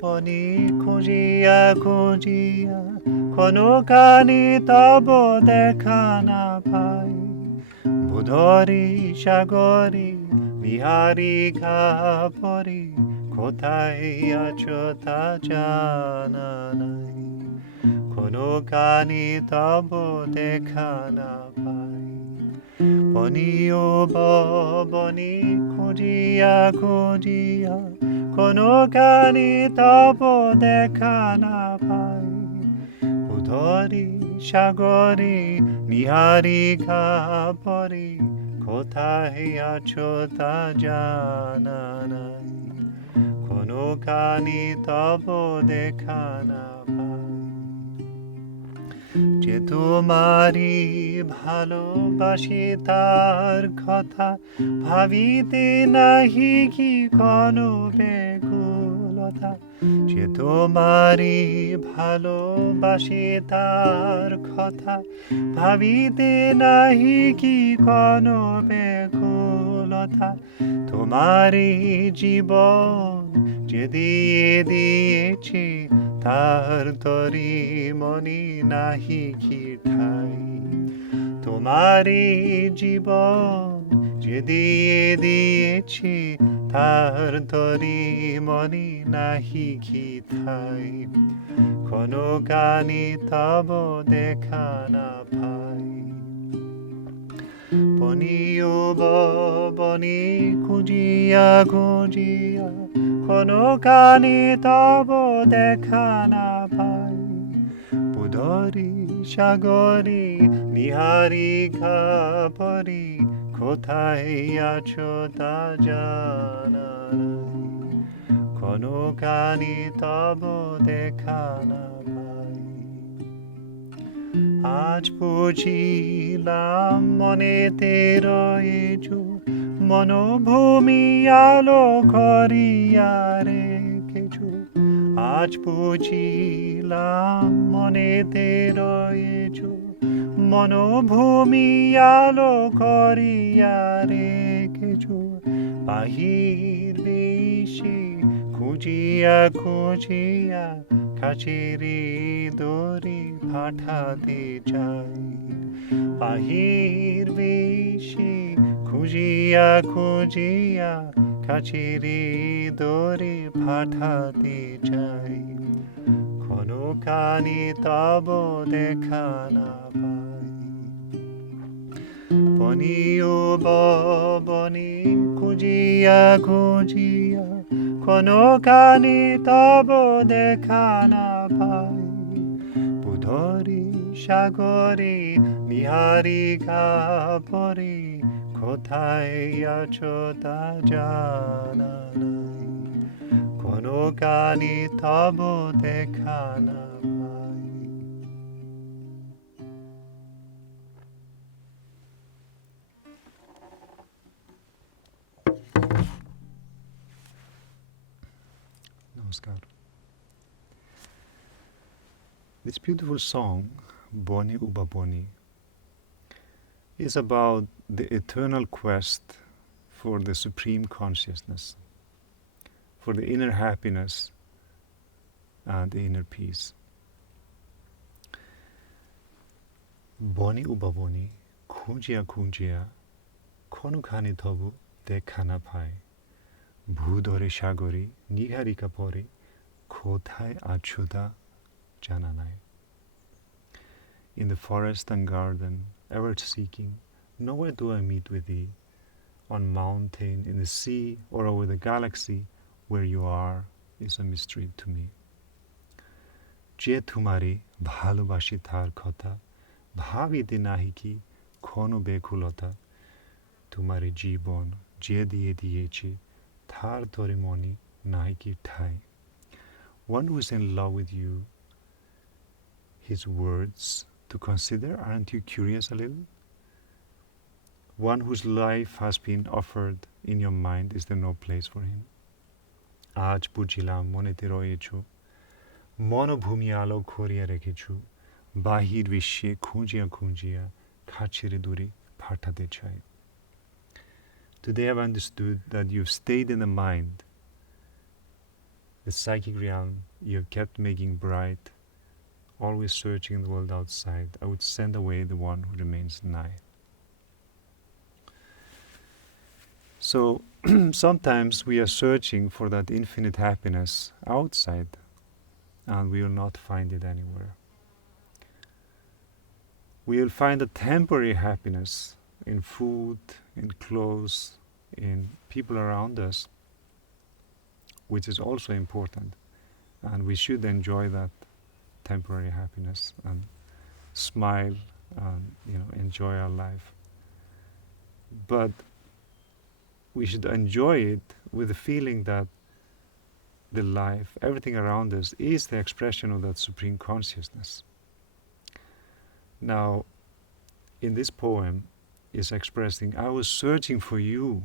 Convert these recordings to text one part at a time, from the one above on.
বনি খুঁজিয়া খুঁজিয়া কোনখানি তব দেখা না পাই। বুধরে সাগরে নিহারিকা পরে কোথায় আছো তা জানা নাই। কোনখানি তব দেখা না পাই। বনি ও বনি খুঁজিয়া খুঁজিয়া কোনখানি তব দেখা না পাই। বুধরে সাগরে নিহারিকা পরে কোথায় আছো তা জানা নাই। কোনখানি তব দেখা না পাই। যে তোমারি ভালোবাসি তার কথা ভাবিতে নাহি কি কোনো ব্যাকুলতা। যে তোমারি ভালোবাসি তার কথা ভাবিতে নাহি কি কোনো ব্যাকুলতা। তোমারি জীবন যে দিয়ে দিয়েছে তার তরি মনি নাহি কি ঠাই। তোমারি জীবন যে দিয়ে দিয়েছে তার তরি মনি নাহি কি ঠাই। কোনখানি তব দেখা না পাই। বনি ও বনি খুঁজিয়া খুঁজিয়া কোনখানি তব দেখা না পাই। বুধরে সাগরে নিহারিকা পরে কোথায় আছো তা জানা নাই। কোনখানি তব দেখা না পাই। আজ বুঝিলাম মনেতে রয়েছো মনোভূমি আলো করিয়া রেখেছো। আজ বুঝিলাম মনেতে রয়েছো মনোভূমি আলো করিয়া রেখেছো। বাহির দেশে খুঁজিয়া খুঁজিয়া কাছের দরে পাঠাতে চাই। বাহির দেশে খুঁজিয়া খুঁজিয়া কাছের দরে পাঠাতে চাই। কোনখানি তব দেখা না পাই। বনি ও বনি খুঁজিয়া খুঁজিয়া কোনখানি তব দেখা না পাই। বুধরে সাগরে নিহারিকা পরে কোথায় আছো তা জানা নাই। কোনখানি তব দেখা না পাই। Namaskar. This beautiful song, Vane Upavane, is about the eternal quest for the supreme consciousness, for the inner happiness and the inner peace. Vane Upavane, khuṋjiyá khuṋjiyá, কোনখানি তব দেখা না পাই। Bhúdhare ságare, niiháriká pore, Kotháy acho তা jáná নাই. In the forest and garden, ever seeking, nowhere do I meet with thee. On mountain, in the sea, or over the galaxy, where you are is a mystery to me. যে তোমারে ভালোবাসি তার কথা ভাবিতে নাহি কি কোনো ব্যাকুলতা। তোমারে জীবন যে দিয়ে দিয়েছে তার তরে মনি নাহি কি ঠাই. One who is in love with you, his words to consider, aren't you curious a little? One whose life has been offered in your mind, is there no place for him? আজ বুঝিলাম মনেতে রয়েছো মনোভূমি আলো করিয়া রেখেছো। বাহির বিশ্বে খুঁজিয়া খুঁজিয়া কাছের দূরে পাঠাতে চাই. Today I've understood that you've stayed in the mind the psychic realm you kept making bright, always searching the world outside, I would send away the one who remains nigh. So sometimes we are searching for that infinite happiness outside, and we will not find it anywhere. We will find a temporary happiness in food, in clothes, in people around us, which is also important. And we should enjoy that temporary happiness and smile and enjoy our life. But we should enjoy it with the feeling that the life, everything around us, is the expression of that supreme consciousness. Now, in this poem is expressing, I was searching for you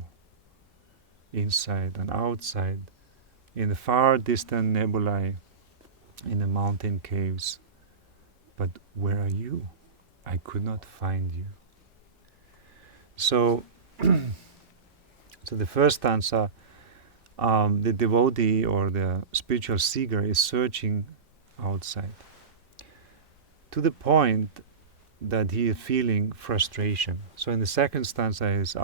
inside and outside, in the far distant nebulae, in the mountain caves. But where are you? I could not find you. So, so the first stanza, the devotee or the spiritual seeker is searching outside, to the point that he is feeling frustration. So in the second stanza is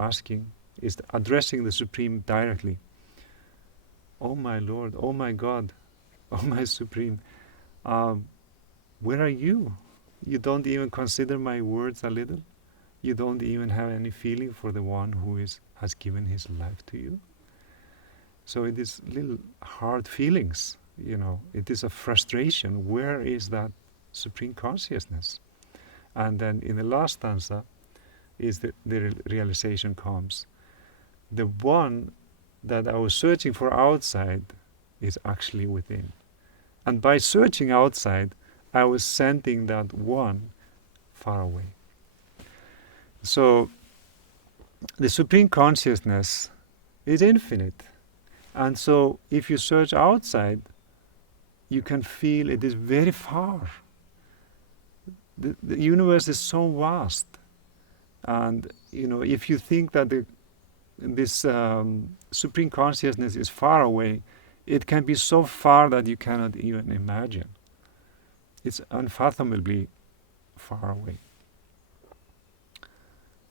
addressing the Supreme directly. Oh my Lord, oh my God, oh my Supreme, where are you? You don't even consider my words a little? You don't even have any feeling for the one who has given his life to you? So it is little hard feelings, it is a frustration. Where is that Supreme Consciousness? And then in the last stanza is the realization comes. The one that I was searching for outside is actually within. And by searching outside, I was sending that one far away. So the Supreme Consciousness is infinite. And so if you search outside, you can feel it is very far. The universe is so vast, and if you think that this Supreme Consciousness is far away, it can be so far that you cannot even imagine. It's unfathomably far away.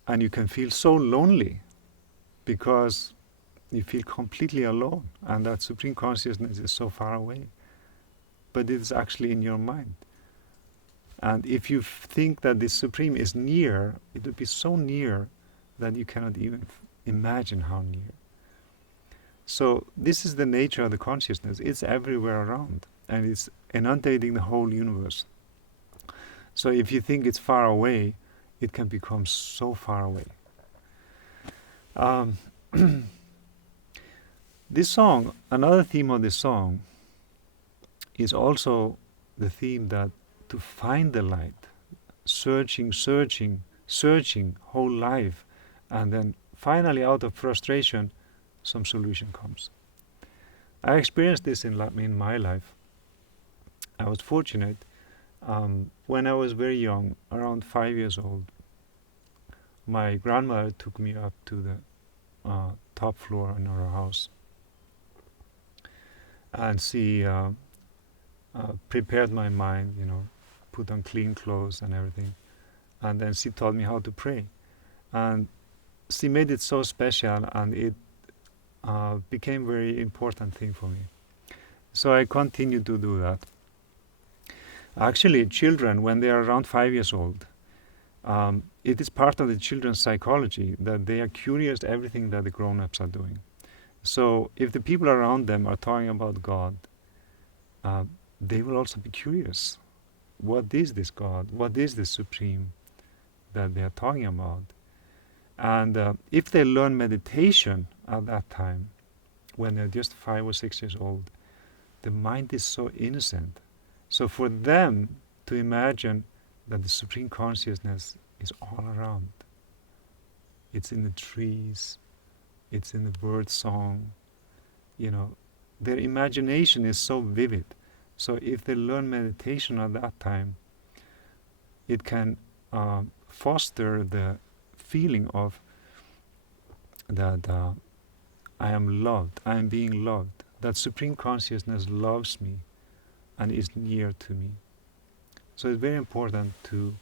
And you can feel so lonely because you feel completely alone, and that Supreme Consciousness is so far away. But it is actually in your mind. And if you think that the Supreme is near, it will be so near that you cannot even imagine how near. So this is the nature of the consciousness. It's everywhere around, and it's inundating the whole universe. So if you think it's far away, it can become so far away. This song, another theme of this song, is also the theme that to find the light, searching whole life, and then finally out of frustration, some solution comes. I experienced this in my life. I was fortunate. When I was very young, around 5 years old, my grandmother took me up to the top floor in our house, and she prepared my mind, put on clean clothes and everything, and then she taught me how to pray, and she made it so special, and it became very important thing for me. So I continued to do that. Actually, children, when they are around 5 years old, it is part of the children's psychology that they are curious everything that the grown-ups are doing. So if the people around them are talking about God, they will also be curious. What is this God? What is the Supreme that they are talking about? And if they learn meditation at that time, when they're just 5 or 6 years old, the mind is so innocent. So for them to imagine that the Supreme Consciousness is all around, it's in the trees, it's in the bird song, their imagination is so vivid. So if they learn meditation at that time, it can foster the feeling of that I am loved, I am being loved, that Supreme Consciousness loves me and is near to me. So it's very important to,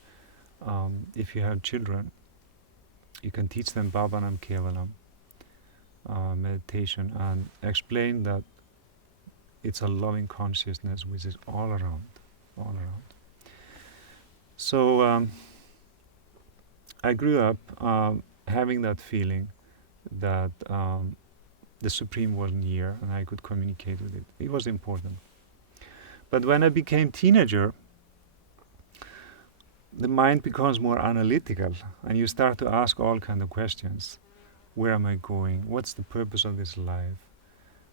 if you have children, you can teach them Bhavanam Kevalam, meditation, and explain that it's a loving consciousness which is all around, all around. So I grew up having that feeling that the Supreme was near and I could communicate with it. It was important. But when I became teenager, the mind becomes more analytical and you start to ask all kinds of questions. Where am I going? What's the purpose of this life?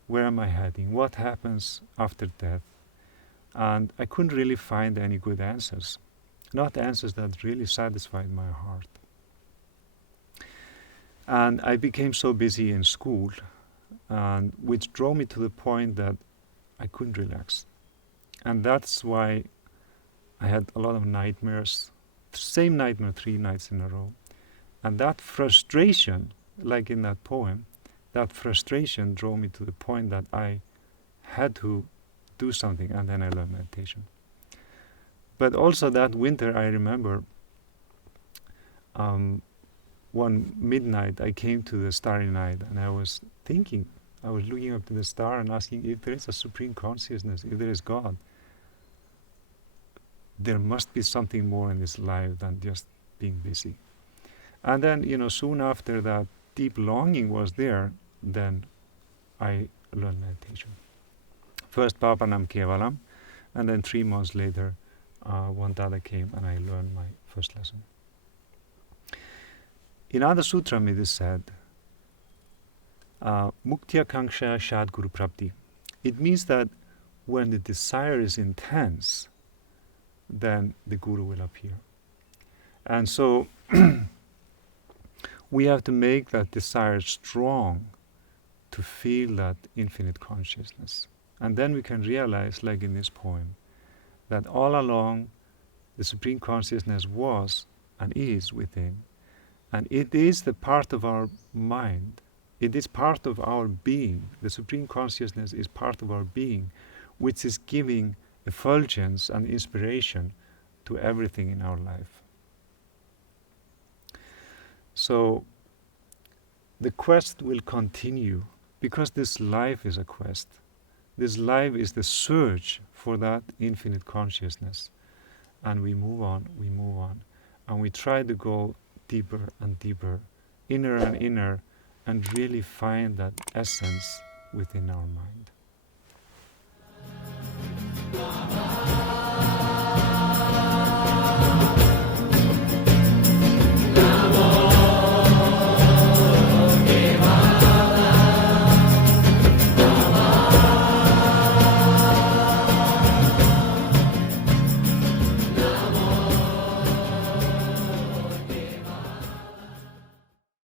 Where am I heading? What happens after death? And I couldn't really find any good answers. Not answers that really satisfied my heart. And I became so busy in school, and which drove me to the point that I couldn't relax. And that's why I had a lot of nightmares, same nightmare 3 nights in a row. And that frustration, like in that poem, that frustration drove me to the point that I had to do something, and then I learned meditation. But also that winter, I remember one midnight I came to the starry night and I was thinking, I was looking up to the star and asking if there is a Supreme Consciousness, if there is God, there must be something more in this life than just being busy. And then, soon after that deep longing was there, then I learned meditation. First Bhavanam Kevalam, and then 3 months later, one Dada came and I learned my first lesson. In other sutram it is said, Muktya Kankshaya Shad Guru Prapti. It means that when the desire is intense, then the Guru will appear. And so we have to make that desire strong to feel that infinite consciousness. And then we can realize, like in this poem, that all along the Supreme Consciousness was and is within. And it is the part of our mind. It is part of our being. The Supreme Consciousness is part of our being, which is giving effulgence and inspiration to everything in our life. So the quest will continue because this life is a quest. This life is the search for that infinite consciousness. And we move on, and we try to go deeper and deeper, inner and inner, and really find that essence within our mind.